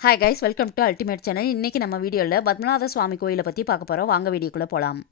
Hi guys, welcome to ultimate channel. இன்னைக்கு நம்ம வீடியோவில் பத்மநாத சுவாமி கோயிலை பற்றி பார்க்க போகிறோம். வாங்க வீடியோக்குள்ளே போகலாம்.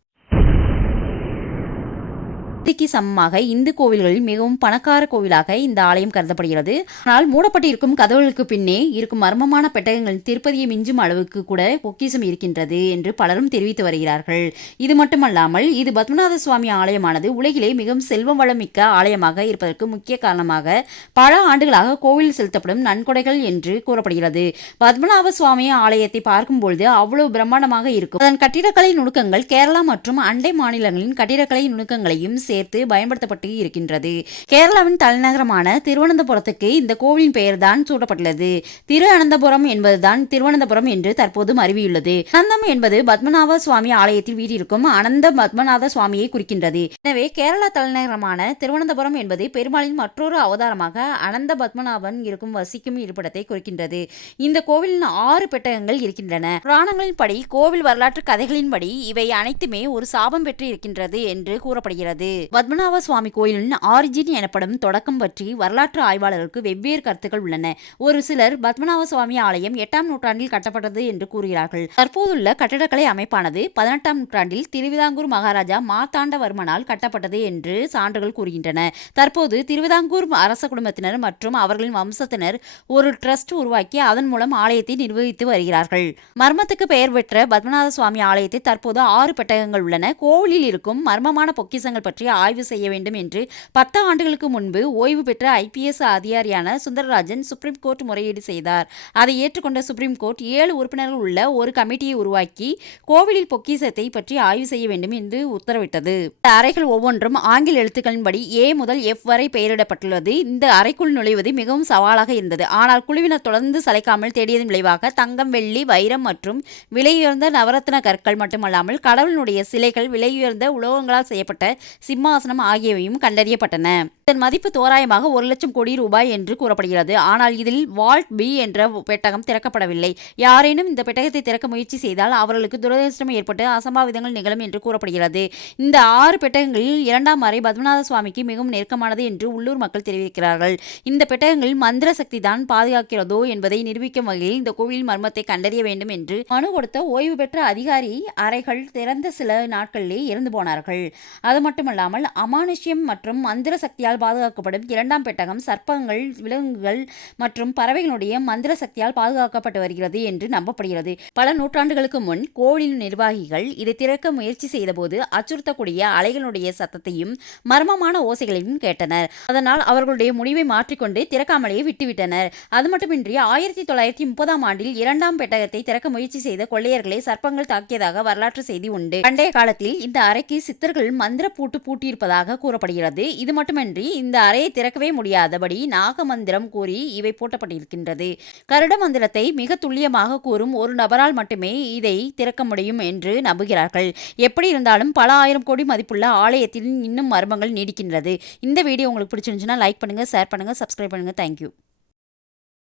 இந்துக்கு சமமாக இந்து கோவில்களில் மிகவும் பணக்கார கோவிலாக இந்த ஆலயம் கருதப்படுகிறது. ஆனால் மூடப்பட்டிருக்கும் கதவுகளுக்கு பின்னே இருக்கும் மர்மமான பெட்டகங்கள் திருப்பதியை மிஞ்சும் அளவுக்கு கூட பொக்கிஷம் இருக்கின்றது என்று பலரும் தெரிவித்து வருகிறார்கள். இது மட்டுமல்லாமல் இது பத்மநாத சுவாமி ஆலயமானது உலகிலே மிகவும் செல்வம் வளமிக்க ஆலயமாக இருப்பதற்கு முக்கிய காரணமாக பல ஆண்டுகளாக கோவிலில் செலுத்தப்படும் நன்கொடைகள் என்று கூறப்படுகிறது. பத்மநாப சுவாமி ஆலயத்தை பார்க்கும்பொழுது அவ்வளவு பிரம்மாண்டமாக இருக்கும். அதன் கட்டிடக்கலை நுணுக்கங்கள் கேரளா மற்றும் அண்டை மாநிலங்களின் கட்டிடக்கலை நுணுக்கங்களையும் சேர்த்து பயன்படுத்தப்பட்டு இருக்கின்றது. கேரளாவின் தலைநகரமான திருவனந்தபுரத்துக்கு இந்த கோவிலின் பெயர் தான் சூட்டப்பட்டுள்ளது. திரு அனந்தபுரம் என்பதுதான் திருவனந்தபுரம் என்று தற்போது அறிவியுள்ளது. அனந்தம் என்பது பத்மநாப சுவாமி ஆலயத்தில் வீட்டிற்கும் அனந்த பத்மநாத சுவாமியை குறிக்கின்றது. எனவே கேரளா தலைநகரமான திருவனந்தபுரம் என்பது பெருமாளின் மற்றொரு அவதாரமாக அனந்த பத்மநாபன் இருக்கும் வசிக்கும் இருப்பிடத்தை குறிக்கின்றது. இந்த கோவிலின் 6 பெட்டகங்கள் இருக்கின்றன. புராணங்களின்படி, கோவில் வரலாற்று கதைகளின்படி இவை அனைத்துமே ஒரு சாபம் பெற்று இருக்கின்றது என்று கூறப்படுகிறது. பத்மநாப சுவாமி கோயிலின் ஆரிஜின் எனப்படும் தொடக்கம் பற்றி வரலாற்று ஆய்வாளர்களுக்கு வெவ்வேறு கருத்துக்கள் உள்ளன. ஒரு சிலர் பத்மநாப சுவாமி ஆலயம் 8ஆம் நூற்றாண்டில் கட்டப்பட்டது என்று கூறுகிறார்கள். தற்போதுள்ள கட்டடக்கலை அமைப்பானது 18ஆம் நூற்றாண்டில் திருவிதாங்கூர் மகாராஜா மார்த்தாண்டவர்மனால் கட்டப்பட்டது என்று சான்றுகள் கூறுகின்றன. தற்போது திருவிதாங்கூர் அரச குடும்பத்தினர் மற்றும் அவர்களின் வம்சத்தினர் ஒரு ட்ரஸ்ட் உருவாக்கி அதன் மூலம் ஆலயத்தை நிர்வகித்து வருகிறார்கள். மர்மத்துக்கு பெயர் பெற்ற பத்மநாத சுவாமி ஆலயத்தில் தற்போது 6 பெட்டகங்கள் உள்ளன. கோவிலில் இருக்கும் மர்மமான பொக்கிஷங்கள் பற்றி ஆய்வு செய்ய வேண்டும் என்று 10 ஆண்டுகளுக்கு முன்பு ஓய்வு பெற்ற IPS அதிகாரியான சுந்தரராஜன் சுப்ரீம் கோர்ட் முறையீடு செய்தார். அதை ஏற்றுக்கொண்ட சுப்ரீம் கோர்ட் 7 உறுப்பினர்கள் உள்ள ஒரு கமிட்டியை உருவாக்கி கோவிலில் பொக்கிஷத்தை பற்றி ஆய்வு செய்ய வேண்டும் என்று உத்தரவிட்டது. இந்த அறைகள் ஒவ்வொன்றும் ஆங்கில எழுத்துக்களின்படி A முதல் F வரை பெயரிடப்பட்டுள்ளது. இந்த அறைக்குள் நுழைவது மிகவும் சவாலாக இருந்தது. ஆனால் குழுவினர் தொடர்ந்து சளைக்காமல் தேடியதன் விளைவாக தங்கம், வெள்ளி, வைரம் மற்றும் விலையுயர்ந்த நவரத்ன கற்கள் மட்டுமல்லாமல் கடவுளுடைய சிலைகள், விலையுயர்ந்த உலோகங்களால் செய்யப்பட்ட சிம்மாசனம் ஆகியவையும் கண்டறியப்பட்டன. இதன் மதிப்பு தோராயமாக 1 லட்சம் கோடி ரூபாய் என்று கூறப்படுகிறது. ஆனால் இதில் வால்ட் B என்ற பெட்டகம் திறக்கப்படவில்லை. யாரேனும் இந்த பெட்டகத்தை திறக்க முயற்சி செய்தால் அவர்களுக்கு துரதிர்ஷ்டம் ஏற்பட்டு அசம்பாவிதங்கள் நிகழும் என்று கூறப்படுகிறது. இந்த 6 பெட்டகங்களில் 2ஆம் அறை பத்மநாத சுவாமிக்கு மிகவும் நெருக்கமானது என்று உள்ளூர் மக்கள் தெரிவிக்கிறார்கள். இந்த பெட்டகங்களில் மந்திர சக்தி தான் பாதுகாக்கிறதோ என்பதை நிரூபிக்கும் வகையில் இந்த கோவில் மர்மத்தை கண்டறிய வேண்டும் என்று மனு கொடுத்த ஓய்வு பெற்ற அதிகாரி அறைகள் திறந்த சில நாட்களிலே இறந்து போனார்கள். அது மட்டுமல்லாமல் அமானுஷ்யம் மற்றும் மந்திர சக்தியால் பாதுகாக்கப்படும் 2ஆம் பெட்டகம் சர்ப்பங்கள், விலங்குகள் மற்றும் பறவைகளுடைய மந்திர சக்தியால் பாதுகாக்கப்பட்டு வருகிறது என்று நம்பப்படுகிறது. பல நூற்றாண்டுகளுக்கு முன் கோவிலின் நிர்வாகிகள் இதை திறக்க முயற்சி செய்தபோது அச்சுறுத்தக்கூடிய அலைகளுடைய சத்தத்தையும் மர்மமான ஓசைகளையும் கேட்டனர். அதனால் அவர்களுடைய முடிவை மாற்றிக்கொண்டு திறக்காமலேயே விட்டுவிட்டனர். அது மட்டுமின்றி 1930ஆம் ஆண்டில் 2ஆம் பெட்டகத்தை திறக்க முயற்சி செய்த கொள்ளையர்களை சர்ப்பங்கள் தாக்கியதாக வரலாற்று செய்தி உண்டு. பண்டைய காலத்தில் இந்த அறைக்கு சித்தர்கள் மந்திர பூட்டு பூட்டியிருப்பதாக கூறப்படுகிறது. இது மட்டுமின்றி இந்த அறையை திறக்கவே முடியாதபடி நாக மந்திரம் கூறி இவை பூட்டப்பட்டிருக்கின்றது. கருட மந்திரத்தை மிக துல்லியமாக கூறும் ஒரு நபரால் மட்டுமே இதை திறக்க முடியும் என்று நம்புகிறார்கள். எப்படி இருந்தாலும் பல ஆயிரம் கோடி மதிப்புள்ள ஆலயத்தில் இன்னும் மர்மங்கள் நீடிக்கின்றது. இந்த வீடியோ உங்களுக்கு பிடிச்சிருந்துச்சுன்னா லைக் பண்ணுங்க, ஷேர் பண்ணுங்க, சப்ஸ்கிரைப் பண்ணுங்க. தேங்க்யூ.